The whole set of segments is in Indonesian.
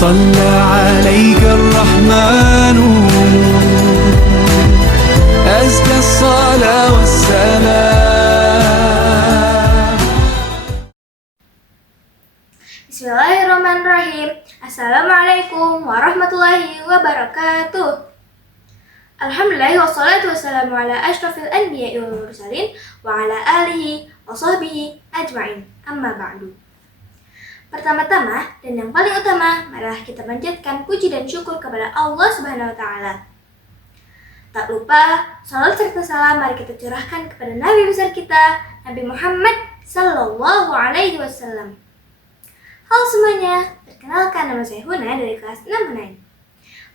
صلى عليك الرحمن أزكى الصلاة والسلام. Bismillahirrahmanirrahim. Assalamualaikum warahmatullahi wabarakatuh. Alhamdulillah wassalatu wassalamu ala asyrafil anbiya'i wal mursalin wa ala alihi wa sahbihi ajma'in. Amma ba'du. Pertama-tama dan yang paling utama, marilah kita panjatkan puji dan syukur kepada Allah Subhanahu wa taala. Tak lupa, salat serta salam mari kita curahkan kepada Nabi besar kita, Nabi Muhammad sallallahu alaihi wasallam. Halo semuanya, perkenalkan nama saya Huna dari kelas 6 Hunain.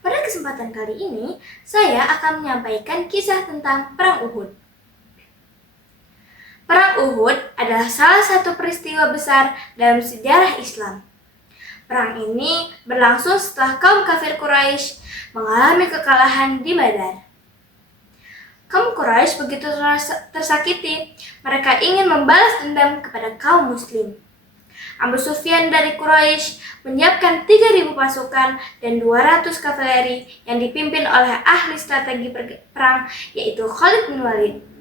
Pada kesempatan kali ini, saya akan menyampaikan kisah tentang Perang Uhud. Perang Uhud adalah salah satu peristiwa besar dalam sejarah Islam. Perang ini berlangsung setelah kaum kafir Quraisy mengalami kekalahan di Badar. Kaum Quraisy begitu tersakiti, mereka ingin membalas dendam kepada kaum muslim. Abu Sufyan dari Quraisy menyiapkan 3.000 pasukan dan 200 kavaleri yang dipimpin oleh ahli strategi perang yaitu Khalid bin Walid.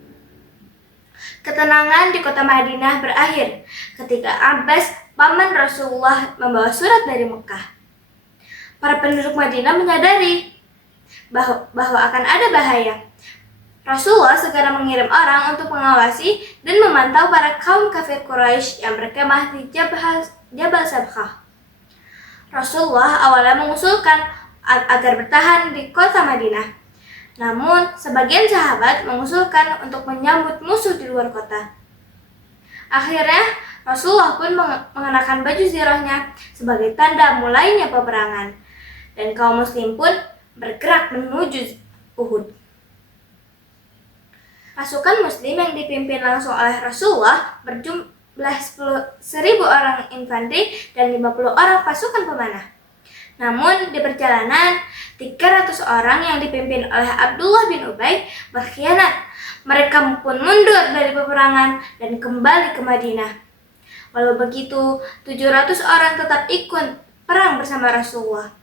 Ketenangan di kota Madinah berakhir ketika Abbas, paman Rasulullah, membawa surat dari Mekah. Para penduduk Madinah menyadari bahwa akan ada bahaya. Rasulullah segera mengirim orang untuk mengawasi dan memantau para kaum kafir Quraisy yang berkemah di Jabal Sabkhah. Rasulullah awalnya mengusulkan agar bertahan di kota Madinah. Namun, sebagian sahabat mengusulkan untuk menyambut musuh di luar kota. Akhirnya, Rasulullah pun mengenakan baju zirahnya sebagai tanda mulainya peperangan. Dan kaum muslim pun bergerak menuju Uhud. Pasukan muslim yang dipimpin langsung oleh Rasulullah berjumlah 1.000 orang infanteri dan 50 orang pasukan pemanah. Namun di perjalanan, 300 orang yang dipimpin oleh Abdullah bin Ubay berkhianat. Mereka pun mundur dari peperangan dan kembali ke Madinah. Walau begitu, 700 orang tetap ikut perang bersama Rasulullah.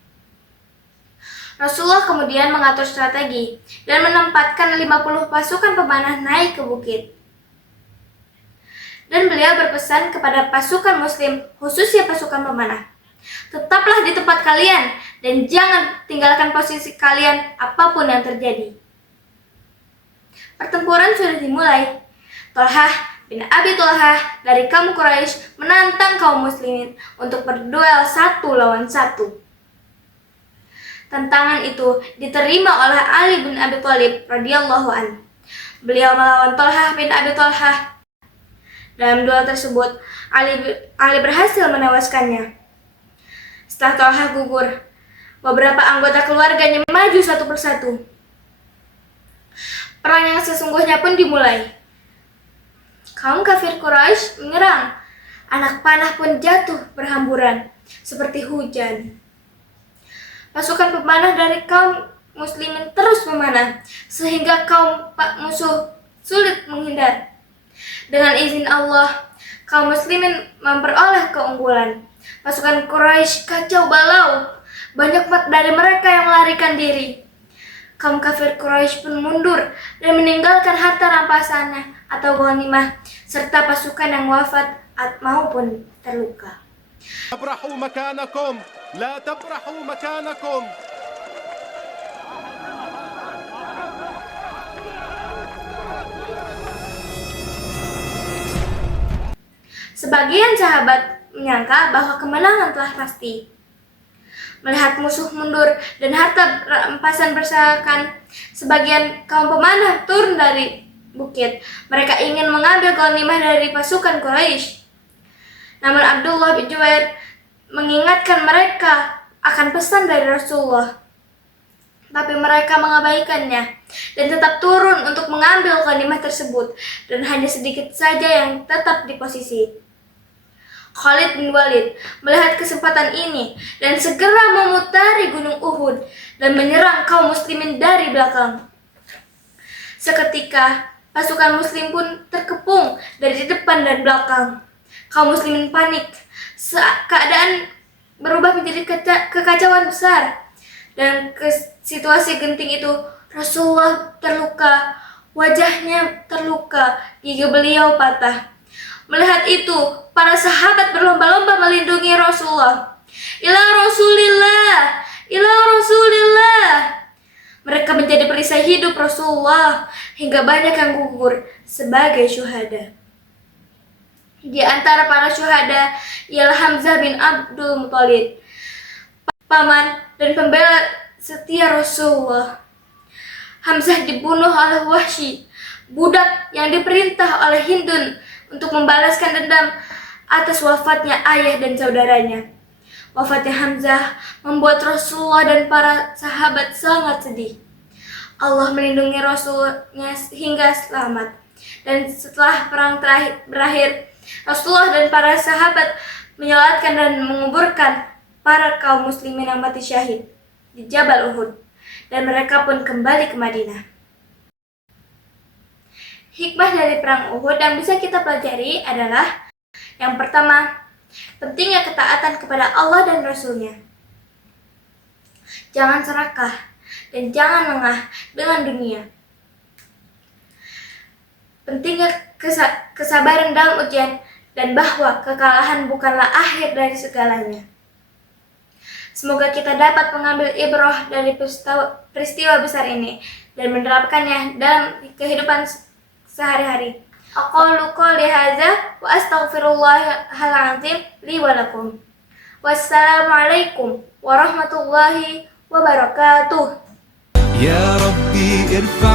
Rasulullah kemudian mengatur strategi dan menempatkan 50 pasukan pemanah naik ke bukit. Dan beliau berpesan kepada pasukan muslim, khususnya pasukan pemanah, tetaplah di tempat kalian dan jangan tinggalkan posisi kalian apapun yang terjadi. Pertempuran sudah dimulai. Tolhah bin Abi Tolhah dari kaum Quraisy menantang kaum muslimin untuk berduel 1 lawan 1. Tantangan itu diterima oleh Ali bin Abi Thalib radhiyallahu an. Beliau melawan Tolhah bin Abi Tolhah. Dalam duel tersebut, Ali berhasil menewaskannya. Setelah Tolhah gugur, beberapa anggota keluarganya maju satu persatu. Perang yang sesungguhnya pun dimulai. Kaum kafir Quraisy menyerang. Anak panah pun jatuh berhamburan seperti hujan. Pasukan pemanah dari kaum muslimin terus memanah, sehingga kaum musuh sulit menghindar. Dengan izin Allah, kaum muslimin memperoleh keunggulan. Pasukan Quraisy kacau balau, banyak dari mereka yang melarikan diri. Kaum kafir Quraisy pun mundur dan meninggalkan harta rampasannya atau ghanimah, serta pasukan yang wafat maupun terluka. تبرحوا مكانكم لا تبرحوا مكانكم. Sebagian sahabat menyangka bahwa kemenangan telah pasti. Melihat musuh mundur dan harta rampasan berserakan, sebagian kaum pemanah turun dari bukit. Mereka ingin mengambil ghanimah dari pasukan Quraisy. Namun Abdullah bin Jubair mengingatkan mereka akan pesan dari Rasulullah. Tapi mereka mengabaikannya dan tetap turun untuk mengambil ghanimah tersebut, dan hanya sedikit saja yang tetap di posisi. Khalid bin Walid melihat kesempatan ini dan segera memutari gunung Uhud dan menyerang kaum muslimin dari belakang. Seketika, pasukan muslim pun terkepung dari depan dan belakang. Kaum muslimin panik. Keadaan berubah menjadi kekacauan besar. Dan ke situasi genting itu Rasulullah terluka, wajahnya terluka, gigi beliau patah. Melihat itu, para sahabat berlomba-lomba melindungi Rasulullah. Ila Rasulillah, ila Rasulillah. Mereka menjadi perisai hidup Rasulullah hingga banyak yang gugur sebagai syuhada. Di antara para syuhada ialah Hamzah bin Abdul Muthalib, paman dan pembela setia Rasulullah. Hamzah dibunuh oleh Wahsy, budak yang diperintah oleh Hindun untuk membalaskan dendam atas wafatnya ayah dan saudaranya. Wafatnya Hamzah membuat Rasulullah dan para sahabat sangat sedih. Allah melindungi Rasulnya hingga selamat. Dan setelah perang berakhir, Rasulullah dan para sahabat menyolatkan dan menguburkan para kaum muslimin yang mati syahid di Jabal Uhud, dan mereka pun kembali ke Madinah. Hikmah dari perang Uhud yang bisa kita pelajari adalah yang pertama, pentingnya ketaatan kepada Allah dan Rasul-Nya. Jangan serakah dan jangan lengah dengan dunia. Pentingnya kesabaran dalam ujian dan bahwa kekalahan bukanlah akhir dari segalanya. Semoga kita dapat mengambil ibrah dari peristiwa besar ini dan menerapkannya dalam kehidupan sehari-hari. Aqulu qouli hadza wa astaghfirullahal azim li wa lakum. Wassalamualaikum warahmatullahi wabarakatuh. يا ربي ارفع